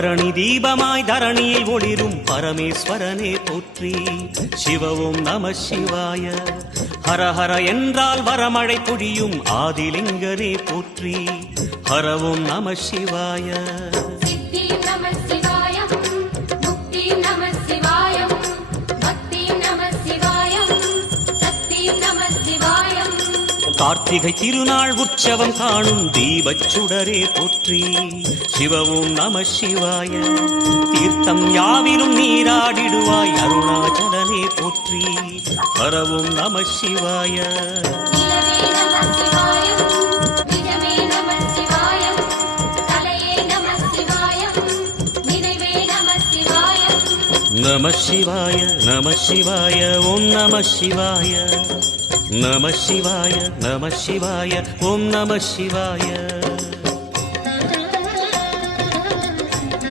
பரணி தீபமாய் தரணியில் ஒளிரும் பரமேஸ்வரனே போற்றி. சிவ ஓம் நம சிவாய. ஹர ஹர என்றால் வரமழை பொழியும் ஆதிலிங்கனே போற்றி. ஹர ஓம் நம சிவாய. கார்த்திகை திருநாள் உற்சவம் காணும் தீபச்சுடரே போற்றி. சிவ ஓம் நம சிவாய. தீர்த்தம் யாவிலும் நீராடிடுவாய் அருணாச்சலனே போற்றி. ஹர ஓம் நம சிவாய. நம சிவாய நம சிவாய ஓம் நம சிவாய. நம சிவாய நம சிவாய ஓம் நம சிவாய.